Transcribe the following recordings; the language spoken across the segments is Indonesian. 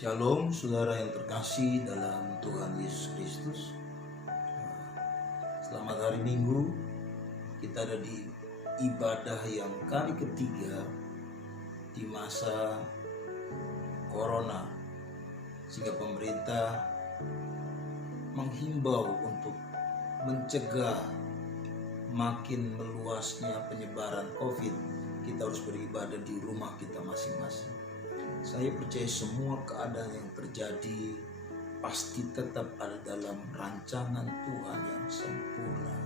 Shalom saudara yang terkasih dalam Tuhan Yesus Kristus. Selamat hari Minggu. Kita ada di ibadah yang kali ketiga di masa Corona, sehingga pemerintah menghimbau untuk mencegah makin meluasnya penyebaran COVID. Kita harus beribadah di rumah kita masing-masing. Saya percaya semua keadaan yang terjadi pasti tetap ada dalam rancangan Tuhan yang sempurna.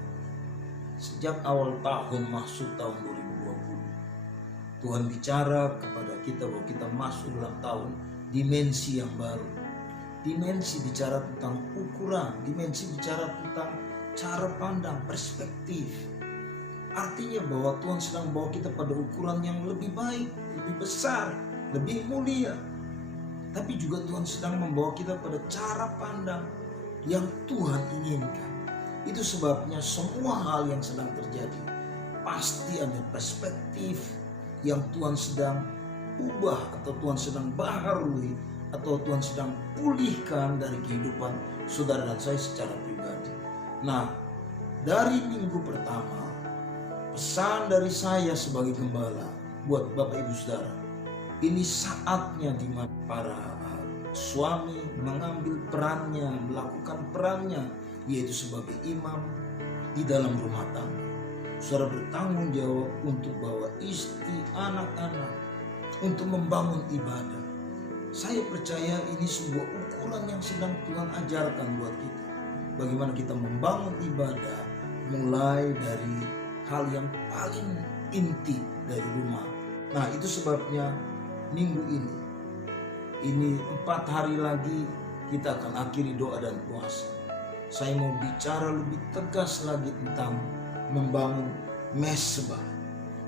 Sejak awal tahun masuk tahun 2020, Tuhan bicara kepada kita bahwa kita masuk dalam tahun dimensi yang baru. Dimensi bicara tentang ukuran, dimensi bicara tentang cara pandang, perspektif. Artinya bahwa Tuhan sedang bawa kita pada ukuran yang lebih baik, lebih besar, lebih mulia. Tapi juga Tuhan sedang membawa kita pada cara pandang yang Tuhan inginkan. Itu sebabnya semua hal yang sedang terjadi pasti ada perspektif yang Tuhan sedang ubah, atau Tuhan sedang baharui, atau Tuhan sedang pulihkan dari kehidupan saudara dan saya secara pribadi. Nah, dari minggu pertama, pesan dari saya sebagai gembala buat Bapak Ibu Saudara, ini saatnya di mana para suami mengambil perannya, melakukan perannya, yaitu sebagai imam di dalam rumah tangga. Saudara bertanggung jawab untuk bawa istri, anak-anak, untuk membangun ibadah. Saya percaya ini sebuah ukuran yang sedang Tuhan ajarkan buat kita. Bagaimana kita membangun ibadah mulai dari hal yang paling inti dari rumah. Nah, itu sebabnya minggu ini 4 hari lagi kita akan akhiri doa dan puasa. Saya mau bicara lebih tegas lagi tentang membangun mesbah.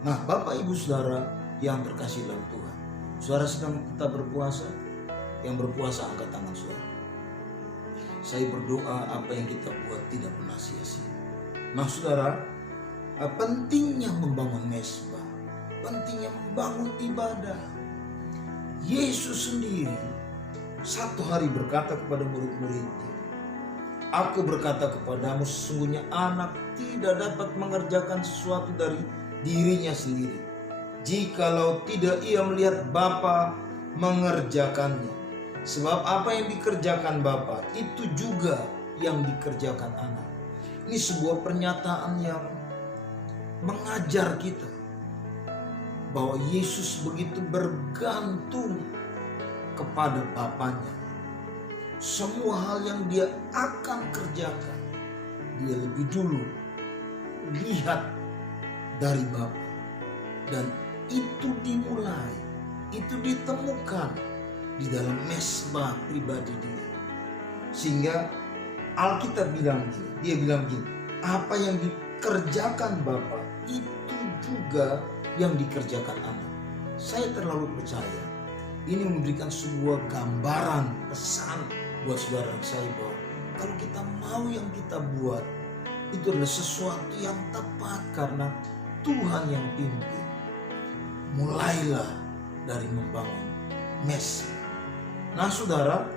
Nah, Bapak Ibu Saudara yang terkasih dalam Tuhan, saudara sedang tetap berpuasa? Yang berpuasa angkat tangan saudara. Saya berdoa apa yang kita buat tidak pernah sia-sia. Nah saudara, pentingnya membangun mesbah, pentingnya membangun ibadah. Yesus sendiri satu hari berkata kepada murid-muridnya, "Aku berkata kepadamu, sesungguhnya anak tidak dapat mengerjakan sesuatu dari dirinya sendiri, jikalau tidak ia melihat Bapa mengerjakannya. Sebab apa yang dikerjakan Bapa, itu juga yang dikerjakan anak." Ini sebuah pernyataan yang mengajar kita bahwa Yesus begitu bergantung kepada Bapanya. Semua hal yang dia akan kerjakan, dia lebih dulu lihat dari Bapa. Dan itu dimulai, itu ditemukan di dalam mesbah pribadi dia. Sehingga Alkitab bilang gini, dia bilang gini, apa yang dikerjakan Bapa itu juga yang dikerjakan anak. Saya terlalu percaya ini memberikan sebuah gambaran, pesan buat saudara saya bahwa kalau kita mau yang kita buat itu adalah sesuatu yang tepat karena Tuhan yang pimpin. Mulailah dari membangun mesbah. Nah saudara,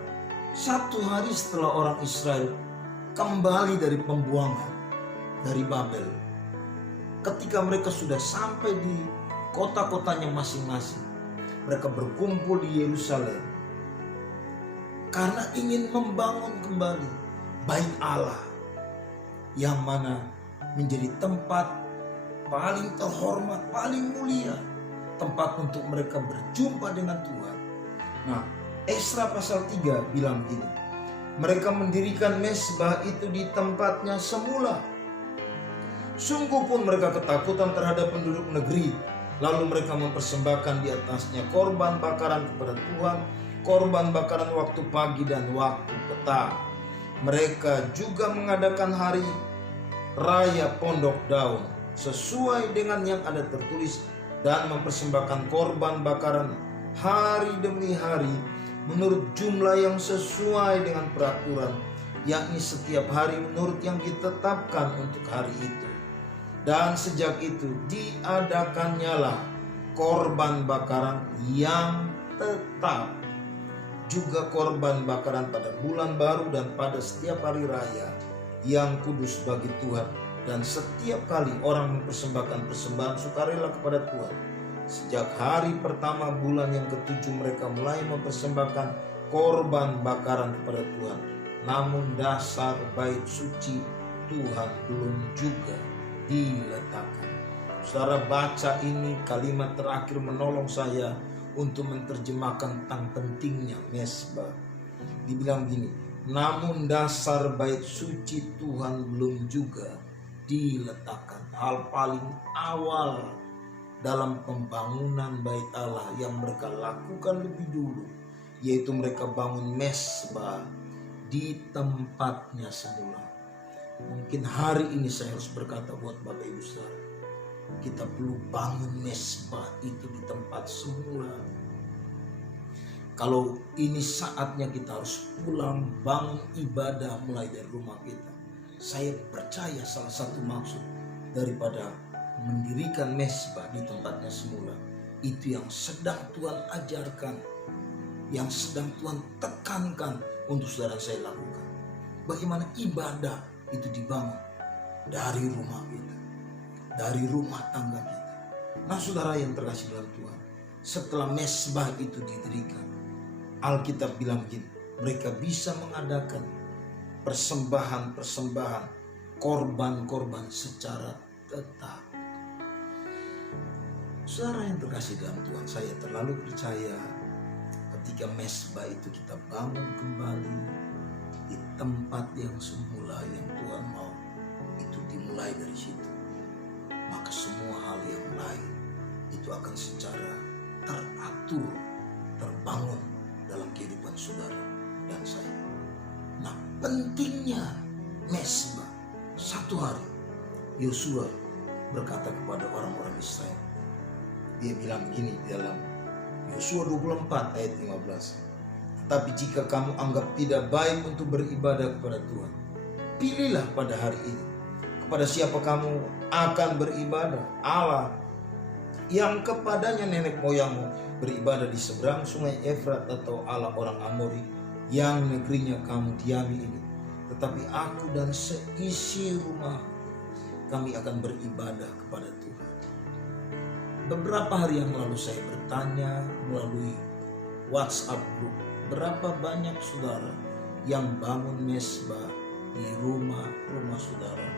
1 hari setelah orang Israel kembali dari pembuangan dari Babel, ketika mereka sudah sampai di kota-kotanya masing-masing, mereka berkumpul di Yerusalem karena ingin membangun kembali Bait Allah, yang mana menjadi tempat paling terhormat, paling mulia, tempat untuk mereka berjumpa dengan Tuhan. Nah, Esra pasal 3 bilang gini, mereka mendirikan mesbah itu di tempatnya semula. Sungguh pun mereka ketakutan terhadap penduduk negeri. Lalu mereka mempersembahkan di atasnya korban bakaran kepada Tuhan, korban bakaran waktu pagi dan waktu petang. Mereka juga mengadakan hari raya pondok daun sesuai dengan yang ada tertulis, dan mempersembahkan korban bakaran hari demi hari menurut jumlah yang sesuai dengan peraturan, yakni setiap hari menurut yang ditetapkan untuk hari itu. Dan sejak itu diadakannya lah korban bakaran yang tetap juga korban bakaran pada bulan baru dan pada setiap hari raya yang kudus bagi Tuhan. Dan setiap kali orang mempersembahkan persembahan sukarela kepada Tuhan, sejak hari pertama bulan yang ketujuh mereka mulai mempersembahkan korban bakaran kepada Tuhan. Namun dasar bait suci Tuhan belum juga diletakkan. Saudara, baca ini, kalimat terakhir menolong saya untuk menerjemahkan tentang pentingnya mezbah. Dibilang gini, namun dasar bait suci Tuhan belum juga diletakkan. Hal paling awal dalam pembangunan bait Allah yang mereka lakukan lebih dulu, yaitu mereka bangun mezbah di tempatnya semula. Mungkin hari ini saya harus berkata buat Bapak Ibu Saudara, kita perlu bangun mezbah itu di tempat semula. Kalau ini saatnya kita harus pulang bangun ibadah mulai dari rumah kita. Saya percaya salah satu maksud daripada mendirikan mezbah di tempatnya semula, itu yang sedang Tuhan ajarkan, yang sedang Tuhan tekankan untuk saudara saya lakukan. Bagaimana ibadah itu dibangun dari rumah kita, dari rumah tangga kita. Nah saudara yang terkasih dalam Tuhan, setelah mezbah itu didirikan, Alkitab bilang begini, mereka bisa mengadakan persembahan-persembahan, korban-korban secara tetap. Saudara yang terkasih dalam Tuhan, saya terlalu percaya ketika mezbah itu kita bangun kembali di tempat yang semula yang Tuhan mau, itu dimulai dari situ, maka semua hal yang lain itu akan secara teratur terbangun dalam kehidupan saudara dan saya. Nah, pentingnya mezbah. Satu hari Yosua berkata kepada orang-orang Israel, dia bilang begini dalam Yosua 24 ayat 15, tetapi jika kamu anggap tidak baik untuk beribadah kepada Tuhan, pilihlah pada hari ini kepada siapa kamu akan beribadah. Allah yang kepadanya nenek moyangmu beribadah di seberang sungai Efrat, atau Allah orang Amori yang negerinya kamu diami ini. Tetapi aku dan seisi rumah kami akan beribadah kepada Tuhan. Beberapa hari yang lalu saya bertanya melalui WhatsApp group, berapa banyak saudara yang bangun mezbah di rumah-rumah saudara?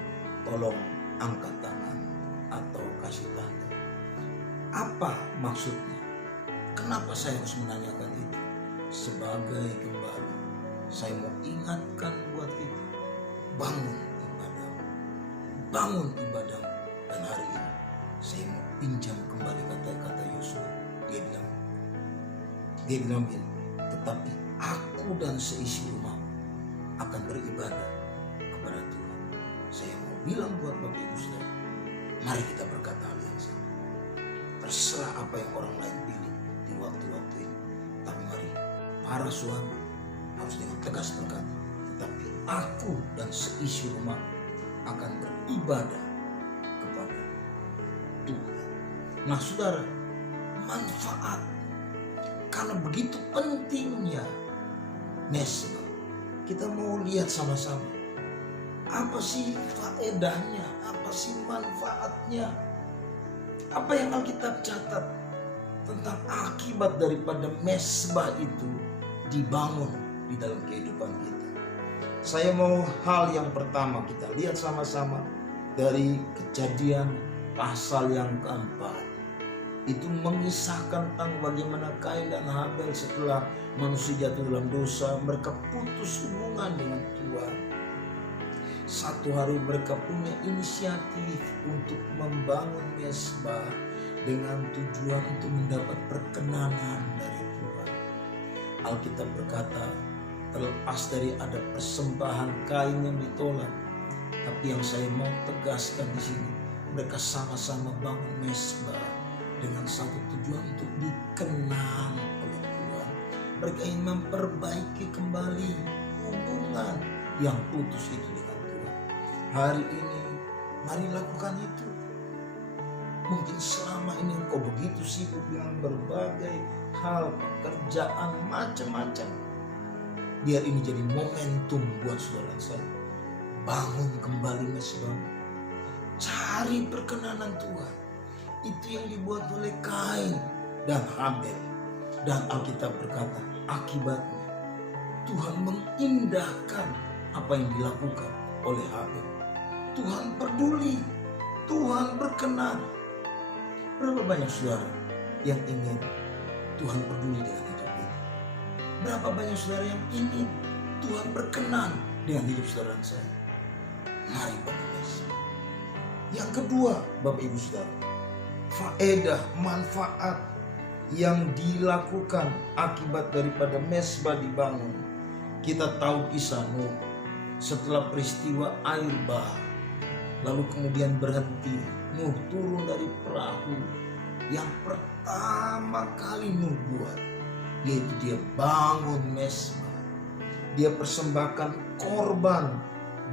Tolong angkat tangan atau kasih tanda. Apa maksudnya? Kenapa saya harus menanyakan itu? Sebagai gembala, saya mau ingatkan buat kita, bangun ibadah. Dan hari ini saya mau pinjam kembali kata-kata Yosua. Dia bilang begini, tetapi aku dan seisi rumah akan beribadah kepada Tuhan. Saya mau bilang buat Bapak Ibu Saudara, mari kita berkata hal yang sama. Terserah apa yang orang lain pilih di waktu-waktu ini, tapi mari para suami harus dengan tegas berkata, tetapi aku dan seisi rumah akan beribadah kepada Tuhan. Nah saudara, manfaat, karena begitu pentingnya mezbah, kita mau lihat sama-sama apa sih faedahnya, apa sih manfaatnya, apa yang Alkitab catat tentang akibat daripada mezbah itu dibangun di dalam kehidupan kita. Saya mau hal yang pertama kita lihat sama-sama dari Kejadian pasal yang keempat. Itu mengisahkan tentang bagaimana Kain dan Habel setelah manusia jatuh dalam dosa, mereka putus hubungan dengan Tuhan. Satu hari mereka punya inisiatif untuk membangun mezbah dengan tujuan untuk mendapat perkenanan dari Tuhan. Alkitab berkata, terlepas dari ada persembahan Kain yang ditolak, tapi yang saya mau tegaskan di sini, mereka sama-sama bangun mezbah dengan satu tujuan untuk dikenal oleh Tuhan. Mereka ingin memperbaiki kembali hubungan yang putus itu dengan Tuhan. Hari ini mari lakukan itu. Mungkin selama ini engkau begitu sibuk dengan berbagai hal, pekerjaan macam-macam, Biar ini jadi momentum buat saudara saya. Bangun kembali mesbah. Cari perkenanan Tuhan. Itu yang dibuat oleh Kain dan Habel. Dan Alkitab berkata, akibatnya Tuhan mengindahkan apa yang dilakukan oleh Habel. Tuhan peduli, Tuhan berkenan. Berapa banyak saudara yang ingin Tuhan peduli dengan hidup ini? Berapa banyak saudara yang ingin Tuhan berkenan dengan hidup saudara saya? Mari bermesbah. Yang kedua, Bapak Ibu Saudara, faedah, manfaat yang dilakukan akibat daripada mesbah dibangun. Kita tahu kisah Nuh setelah peristiwa air bah, lalu kemudian berhenti. Nuh turun dari perahu. Yang pertama kali Nuh buat, yaitu dia bangun mesbah. Dia persembahkan korban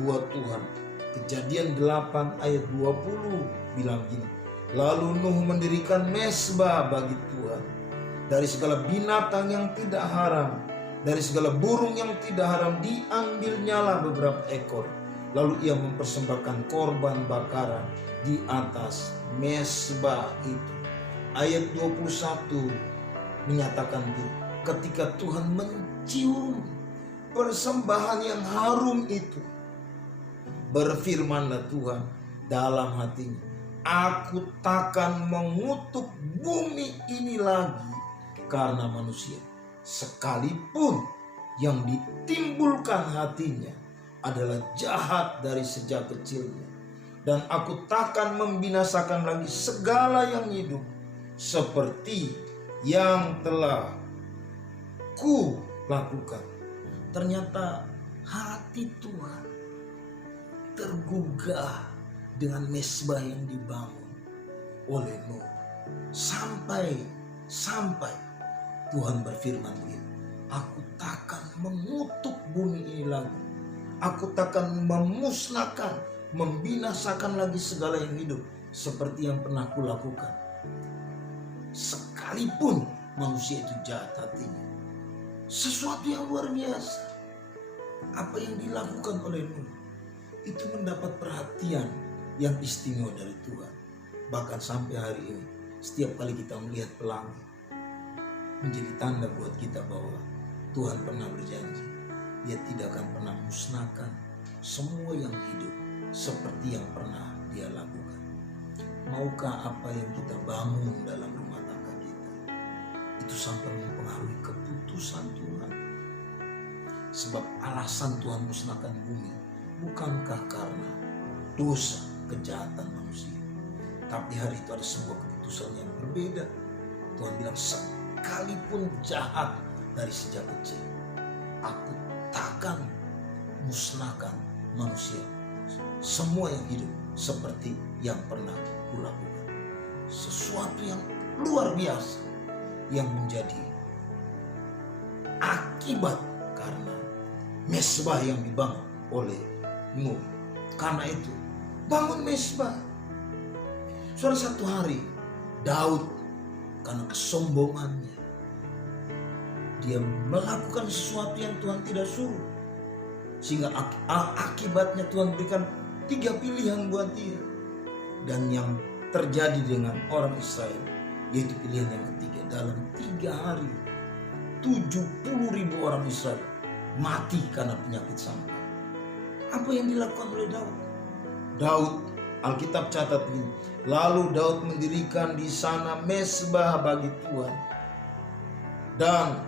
buat Tuhan. Kejadian 8 ayat 20 bilang gini, lalu Nuh mendirikan mesbah bagi Tuhan. Dari segala binatang yang tidak haram, dari segala burung yang tidak haram, diambilnyalah beberapa ekor. Lalu ia mempersembahkan korban bakaran di atas mesbah itu. Ayat 21 menyatakan ketika Tuhan mencium persembahan yang harum itu, berfirmanlah Tuhan dalam hatinya, aku takkan mengutuk bumi ini lagi karena manusia, sekalipun yang ditimbulkan hatinya adalah jahat dari sejak kecilnya. Dan aku takkan membinasakan lagi segala yang hidup seperti yang telah ku lakukan. Ternyata hati Tuhan tergugah dengan mesbah yang dibangun oleh Nuh. Sampai Tuhan berfirman begini, aku takkan mengutuk bumi ini lagi. Aku takkan memusnahkan, membinasakan lagi segala yang hidup seperti yang pernah kulakukan. Sekalipun manusia itu jahat hatinya. Sesuatu yang luar biasa. Apa yang dilakukan oleh Nuh itu mendapat perhatian yang istimewa dari Tuhan. Bahkan sampai hari ini, setiap kali kita melihat pelangi, menjadi tanda buat kita bahwa Tuhan pernah berjanji, Dia tidak akan pernah musnahkan semua yang hidup seperti yang pernah Dia lakukan. Maukah apa yang kita bangun dalam rumah tangga kita itu sampai mempengaruhi keputusan Tuhan? Sebab alasan Tuhan musnahkan bumi bukankah karena dosa, kejahatan manusia, tapi hari itu ada sebuah keputusan yang berbeda. Tuhan bilang, sekalipun jahat dari sejak kecil, aku takkan musnahkan manusia, semua yang hidup seperti yang pernah kulakukan. Sesuatu yang luar biasa yang menjadi akibat karena mesbah yang dibangun oleh Nuh. Karena itu bangun mesbah. Suatu hari Daud karena kesombongannya, dia melakukan sesuatu yang Tuhan tidak suruh, sehingga akibatnya Tuhan berikan 3 pilihan buat dia. Dan yang terjadi dengan orang Israel, yaitu pilihan yang ketiga. Dalam 3 hari 70.000 orang Israel mati karena penyakit sampah. Apa yang dilakukan oleh Daud? Daud, Alkitab catat ini, lalu Daud mendirikan di sana mesbah bagi Tuhan dan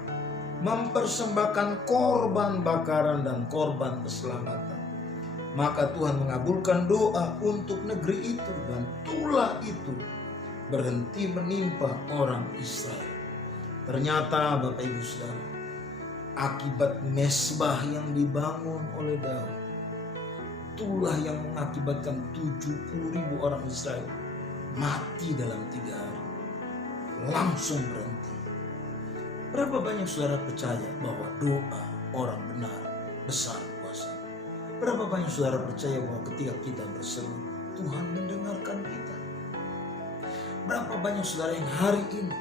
mempersembahkan korban bakaran dan korban keselamatan. Maka Tuhan mengabulkan doa untuk negeri itu, dan tulah itu berhenti menimpa orang Israel. Ternyata Bapak Ibu Saudara, akibat mesbah yang dibangun oleh Daud, itulah yang mengakibatkan 70.000 orang Israel mati dalam 3 hari. Langsung berhenti. Berapa banyak saudara percaya bahwa doa orang benar besar kuasa? Berapa banyak saudara percaya bahwa ketika kita berseru, Tuhan mendengarkan kita? Berapa banyak saudara yang hari ini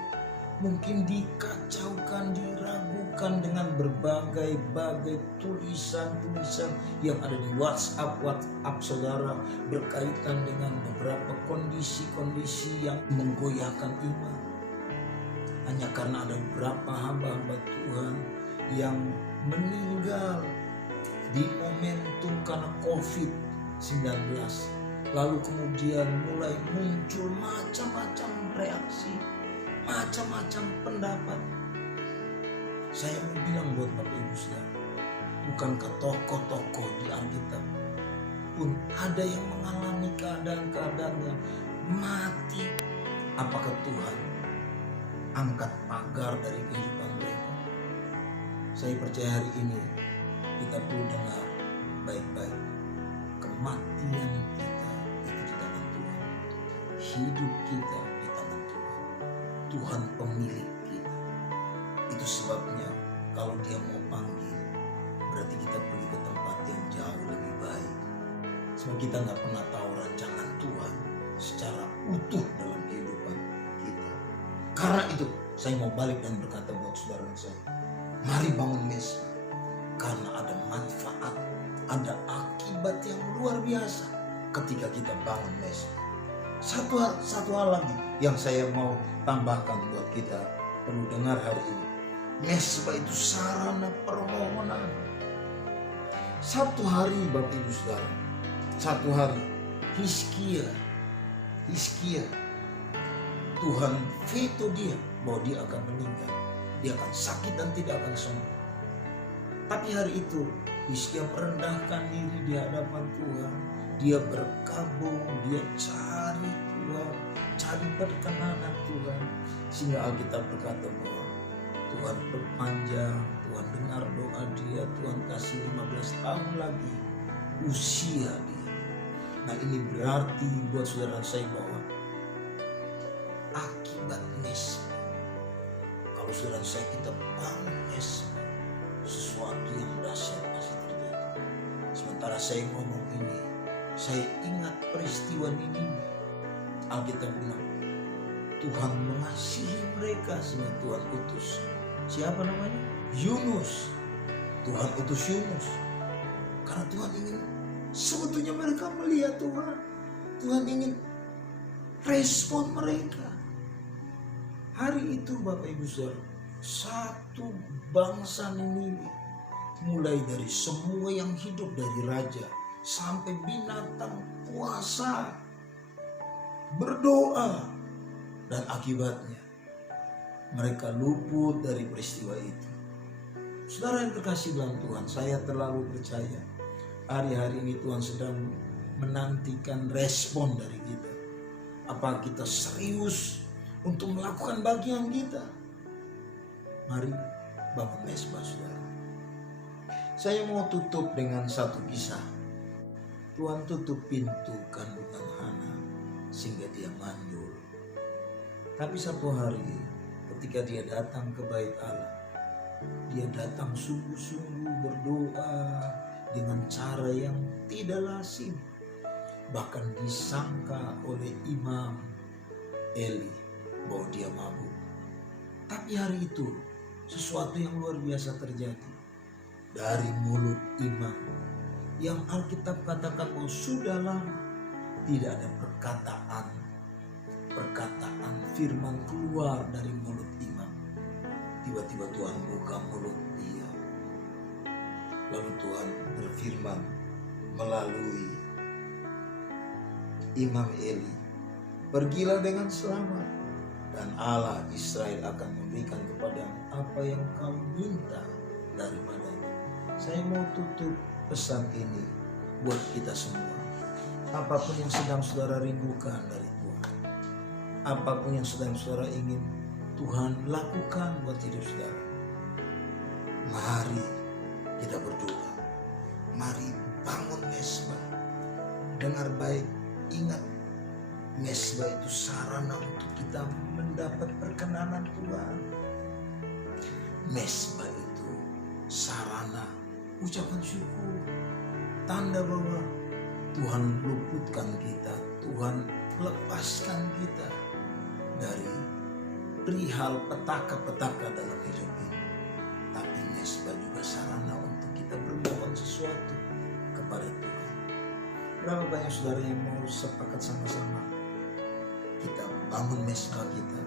mungkin dikacaukan, diragukan dengan berbagai tulisan-tulisan yang ada di WhatsApp saudara berkaitan dengan beberapa kondisi-kondisi yang menggoyahkan iman. Hanya karena ada beberapa hamba-hamba Tuhan yang meninggal di momentum karena COVID-19. Lalu kemudian mulai muncul macam-macam reaksi, macam-macam pendapat. Saya mau bilang buat Bapak Ibu Saudara, bukankah tokoh-tokoh di Alkitab pun ada yang mengalami keadaan-keadaan yang mati? Apakah Tuhan angkat pagar dari kehidupan mereka? Saya percaya hari ini kita perlu dengar baik-baik. Kematian kita itu di tangan Tuhan. Hidup kita di tangan Tuhan. Tuhan pemilik kita. Itu sebabnya kalau Dia mau panggil, berarti kita pergi ke tempat yang jauh lebih baik. Sebab kita nggak pernah tahu rancangan Tuhan secara utuh dalam kehidupan kita. Karena itu saya mau balik dan berkata buat saudara saya, mari bangun mesbah. Karena ada manfaat, ada akibat yang luar biasa ketika kita bangun mesbah. Satu hal lagi yang saya mau tambahkan buat kita perlu dengar hari ini. Mesbah itu sarana permohonan. Satu hari Bapak Ibu Saudara, satu hari Hizkia, Tuhan veto dia bahwa dia akan meninggal, dia akan sakit dan tidak akan sembuh. Tapi hari itu Hizkia merendahkan diri di hadapan Tuhan. Dia berkabung, dia cari Tuhan, cari perkenanan Tuhan. Sehingga Alkitab berkata bahwa Tuhan berpanjang, Tuhan dengar doa dia, Tuhan kasih 15 tahun lagi usia dia. Nah ini berarti buat saudara saya bahwa akibat mesbah, kalau saudara saya kita bangun mesbah, sesuatu yang dahsyat pasti terjadi. Sementara saya ngomong ini, saya ingat peristiwa ini. Alkitab bilang Tuhan mengasihi mereka sehingga Tuhan utus. Siapa namanya? Yunus. Tuhan utus Yunus karena Tuhan ingin sebetulnya mereka melihat Tuhan. Tuhan ingin respon mereka. Hari itu Bapak Ibu Saudara, satu bangsa Niniwe, mulai dari semua yang hidup dari raja sampai binatang, puasa, berdoa, dan akibatnya mereka luput dari peristiwa itu. Saudara yang terkasih dalam Tuhan, saya terlalu percaya hari-hari ini Tuhan sedang menantikan respon dari kita. Apa kita serius untuk melakukan bagian kita? Mari bangun mesbah, saudara. Saya mau tutup dengan satu kisah. Tuhan tutup pintu kandungan Hana sehingga dia mandul. Tapi satu hari ketika dia datang ke bait Allah, dia datang sungguh-sungguh berdoa dengan cara yang tidak lazim. Bahkan disangka oleh Imam Eli bahwa dia mabuk. Tapi hari itu sesuatu yang luar biasa terjadi. Dari mulut imam yang Alkitab katakan bahwa sudah lama tidak ada perkataan firman keluar dari mulut imam. Tiba-tiba Tuhan buka mulut dia. Lalu Tuhan berfirman melalui Imam Eli, pergilah dengan selamat dan Allah Israel akan memberikan kepadamu apa yang kau minta daripadanya. Saya mau tutup pesan ini buat kita semua. Apapun yang sedang saudara rindukan dari Tuhan, apapun yang sedang saudara ingin Tuhan lakukan buat hidup saudara, mari kita berdoa. Mari bangun mesbah. Dengar baik, ingat, mesbah itu sarana untuk kita mendapat perkenanan Tuhan. Mesbah itu sarana ucapan syukur, tanda bahwa Tuhan luputkan kita, Tuhan lepaskan kita dari perihal petaka-petaka dalam hidup ini. Tapi mesbah juga sarana untuk kita bermohon sesuatu kepada Tuhan. Berapa banyak saudara yang mau sepakat sama-sama kita bangun mesbah kita.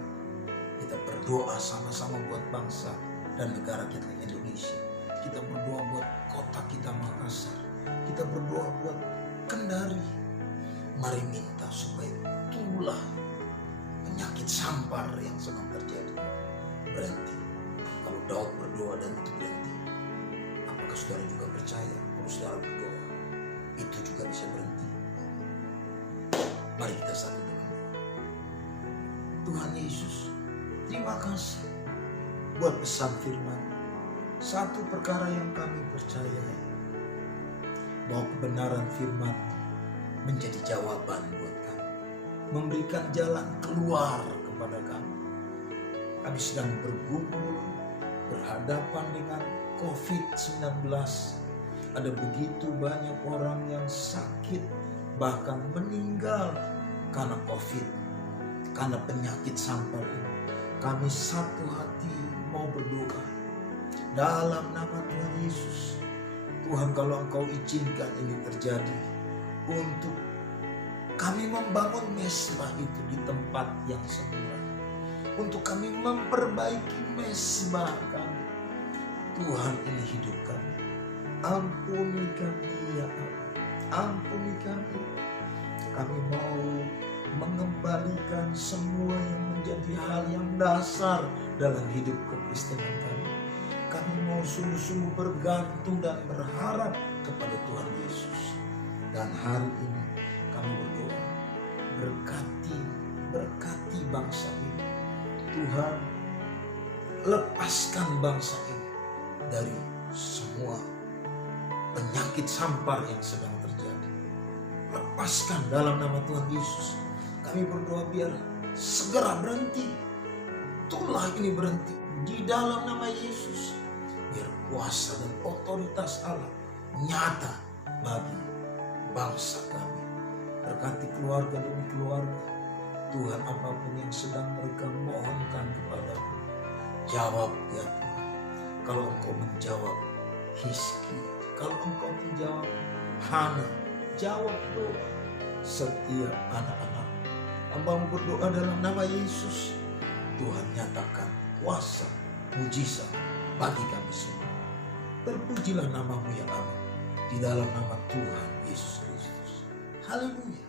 Kita berdoa sama-sama buat bangsa dan negara kita Indonesia. Kita berdoa buat kota kita Makassar. Kita berdoa buat Kendari. Mari minta supaya itulah penyakit sampar yang sedang terjadi berhenti. Kalau Daud berdoa dan itu berhenti, apakah saudara juga percaya kalau saudara berdoa itu juga bisa berhenti? Mari kita satu dengan doa. Tuhan Yesus, terima kasih buat pesan firman. Satu perkara yang kami percayai, bahwa kebenaran firman menjadi jawaban buat kami, memberikan jalan keluar kepada kami. Kami sedang bergumul, berhadapan dengan COVID-19. Ada begitu banyak orang yang sakit, bahkan meninggal karena COVID, karena penyakit sampar ini. Kami satu hati mau berdoa dalam nama Tuhan Yesus. Tuhan, kalau Engkau izinkan ini terjadi, untuk kami membangun mesbah itu di tempat yang semula, untuk kami memperbaiki mesbah kami. Tuhan, ini hidup kami. Ampuni kami ya Allah, ampuni kami. Kami mau mengembalikan semua yang menjadi hal yang dasar dalam hidup kekristenan kami. Kami mau sungguh-sungguh bergantung dan berharap kepada Tuhan Yesus. Dan hari ini kami berdoa, berkati bangsa ini. Tuhan, lepaskan bangsa ini dari semua penyakit sampar yang sedang terjadi. Lepaskan dalam nama Tuhan Yesus. Kami berdoa biar segera berhenti. Itulah ini berhenti di dalam nama Yesus. Biar kuasa dan otoritas Allah nyata bagi bangsa kami. Berkati keluarga demi keluarga. Tuhan, apapun yang sedang mereka mohonkan kepadamu, jawab ya Tuhan. Kalau Engkau menjawab Hizki, kalau Engkau menjawab Hana, jawab doa setiap anak-anak. Hamba-Mu berdoa dalam nama Yesus. Tuhan, nyatakan kuasa, mujizat bagi kami semua. Terpujilah nama-Mu ya Allah, di dalam nama Tuhan Yesus Kristus. Haleluya.